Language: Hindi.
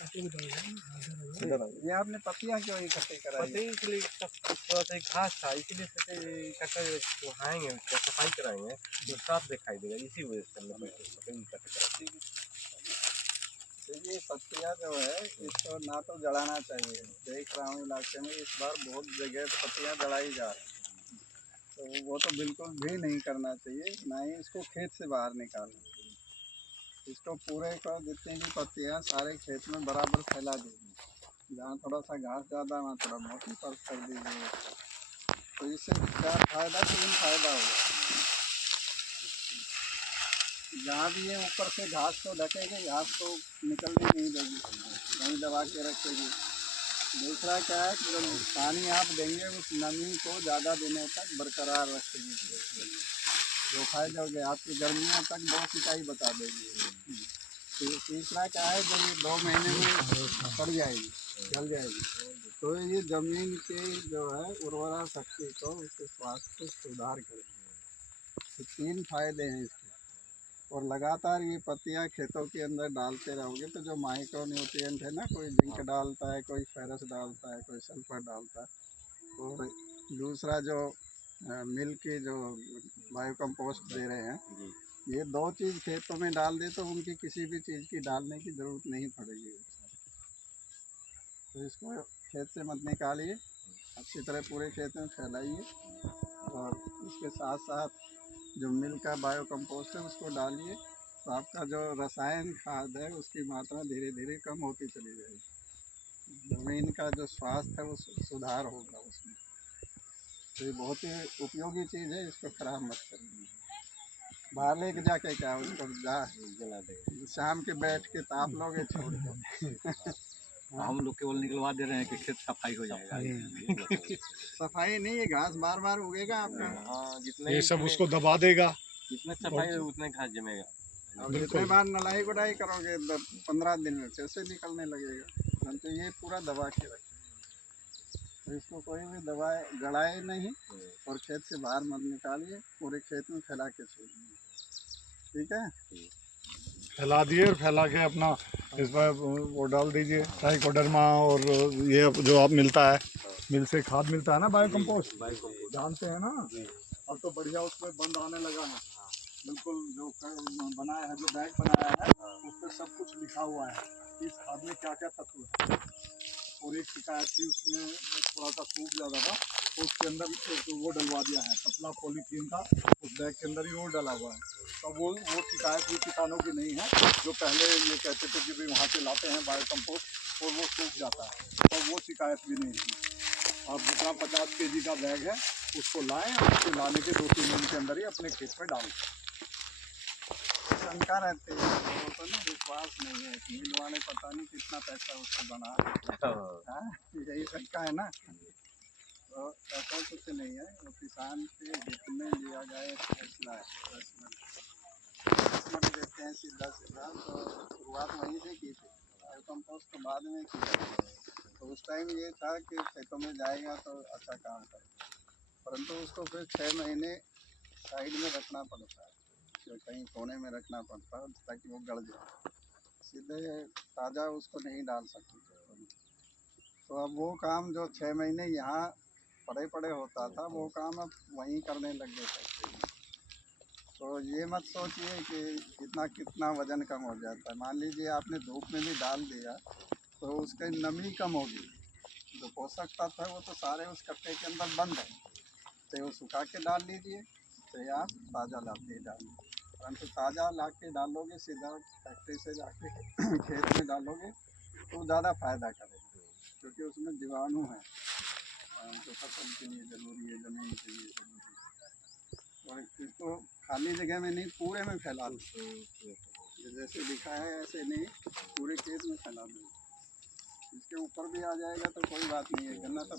ये आपने पत्तियां क्यों इकट्ठे कराई? पत्ते इसलिए थोड़ा सा घास था, इसीलिए सोचे इकट्ठा उठाएंगे, उसका सफाई कराएंगे तो साफ दिखाई देगा, इसी वजह से हमने पत्ते इकट्ठे कराए। देखिए पत्तियां जो है इसको ना तो जलाना चाहिए। देख रहा हूँ इलाके में इस बार बहुत जगह पत्तियां जलाई जा रही हैं, तो वो तो बिल्कुल भी नहीं करना चाहिए, ना ही इसको खेत से बाहर निकालना चाहिए। इसको पूरे का जितनी भी पत्तियां सारे खेत में बराबर फैला दीजिए। जहाँ थोड़ा सा घास ज़्यादा वहाँ थोड़ा मोटी पर कर दीजिए। तो इससे क्या फ़ायदा, तीन फायदा होगा। जहाँ भी ये ऊपर से घास को ढकेगी, घास को निकलने नहीं देगी, वहीं दबा के रखेगी। दूसरा क्या है कि जब पानी आप देंगे उस नमी को ज़्यादा दिनों तक बरकरार रखेगी। जो फायदा हो गया आपकी गर्मियों तक 2 सिंचाई बचा देगी। तीसरा क्या है, जब ये 2 महीने में सड़ जाएगी, जल जाएगी, तो ये ज़मीन की जो है उर्वरा शक्ति को, उसके स्वास्थ्य को सुधार करेगी। तो 3 फायदे हैं इसके। और लगातार ये पत्तियां खेतों के अंदर डालते रहोगे तो जो माइक्रो न्यूट्रिएंट है ना, कोई जिंक डालता है, कोई फेरस डालता है, कोई सल्फर डालता है, और दूसरा जो मिल के जो बायो कंपोस्ट दे रहे हैं, ये 2 चीज़ खेतों में डाल दे तो उनकी किसी भी चीज़ की डालने की ज़रूरत नहीं पड़ेगी। तो इसको खेत से मत निकालिए, अच्छी तरह पूरे खेत में फैलाइए, और इसके साथ साथ जो मिल का बायो कंपोस्ट है उसको डालिए, तो आपका जो रसायन खाद है उसकी मात्रा धीरे धीरे कम होती चली जाएगी। ज़मीन का जो स्वास्थ्य है वो सुधार होगा उसमें। तो ये बहुत ही उपयोगी चीज़ है, इसको खराब मत करिए। बाहर लेके जाके क्या उसको जला देंगे, शाम के बैठ के ताप लोगे छोड़ दो। हम लोग केवल निकलवा दे रहे हैं कि खेत सफाई हो जाएगा। सफाई नहीं, ये घास बार बार उगेगा आपका। हाँ, जितने ये सब उसको दबा देगा, जितने सफाई हो उतने घास जमेगा। अब जितने बार नलाई गुड़ाई करोगे 15 दिन में फिर से निकलने लगेगा, परंतु ये पूरा दबा के रखेगा। तो इसको कोई भी दबाए गड़ाए नहीं, और खेत से बाहर मत निकालिए, पूरे खेत में फैला के छोड़िए। ठीक है, फैला दिए और फैला के अपना इसमें वो डाल दीजिए ट्राइकोडर्मा, और ये जो आप मिलता है मिल से खाद मिलता है ना, बायो कंपोस्ट जानते हैं ना। अब तो बढ़िया उसमें बंद आने लगा है, बिल्कुल जो बनाया है, जो बैग बनाया है उस पर सब कुछ लिखा हुआ है इस खाद में क्या क्या तत्व है। और एक शिकायत थी उसमें, थोड़ा सा सूख जाता था, तो उसके अंदर वो डलवा दिया है, पतला पॉलीथीन का उस बैग के अंदर ही वो डला हुआ है। तो वो शिकायत भी किसानों की नहीं है, जो पहले ये कहते थे कि भाई वहाँ से लाते हैं बायो कंपोस्ट और वो सूख जाता है, तो वो शिकायत भी नहीं थी। आप जितना 50 kg का बैग है उसको लाएं, और उसको लाने के 2-3 दिन के अंदर ही अपने खेत में डालें। शंका रहती है, वो तो ना विश्वास नहीं है, मिल वाले पता नहीं कितना पैसा उसको बना, यही शंका है ना। तो ऐसा कुछ नहीं है, वो किसान के हित में लिया गया एक फैसला है। 10 मिनट देते हैं सीधा सीधा, तो शुरुआत वहीं से की थी, बायो कंपोस्ट तो बाद में किया। तो उस टाइम ये था कि खेतों में जाएगा तो अच्छा काम करेगा, परंतु उसको फिर 6 महीने साइड में रखना पड़ता है, जो कहीं कोने में रखना पड़ता है ताकि वो गड़ जाए, सीधे ताज़ा उसको नहीं डाल सकते। तो अब वो काम जो 6 महीने यहाँ पड़े पड़े होता था, वो काम अब वहीं करने लग गए फैक्ट्री में। तो ये मत सोचिए कि कितना वज़न कम हो जाता है। मान लीजिए आपने धूप में भी डाल दिया तो उसकी नमी कम होगी, जो पोषक तत्व है वो तो सारे उस कट्टे के अंदर बंद है। चाहे वो सुखा के डाल लीजिए, चाहे आप ताज़ा ला के डालिए, परंतु ताज़ा ला के डालोगे सीधा फैक्ट्री से जाके खेत में डालोगे तो ज़्यादा फ़ायदा करेगा, क्योंकि उसमें जीवाणु है जो फसल के लिए ज़रूरी है, ज़मीन के लिए ज़रूरी है। और इसको खाली जगह में नहीं, पूरे में फैला दो, जैसे लिखा है ऐसे नहीं, पूरे खेत में फैला दो। इसके ऊपर भी आ जाएगा तो कोई बात नहीं है, गन्ना सब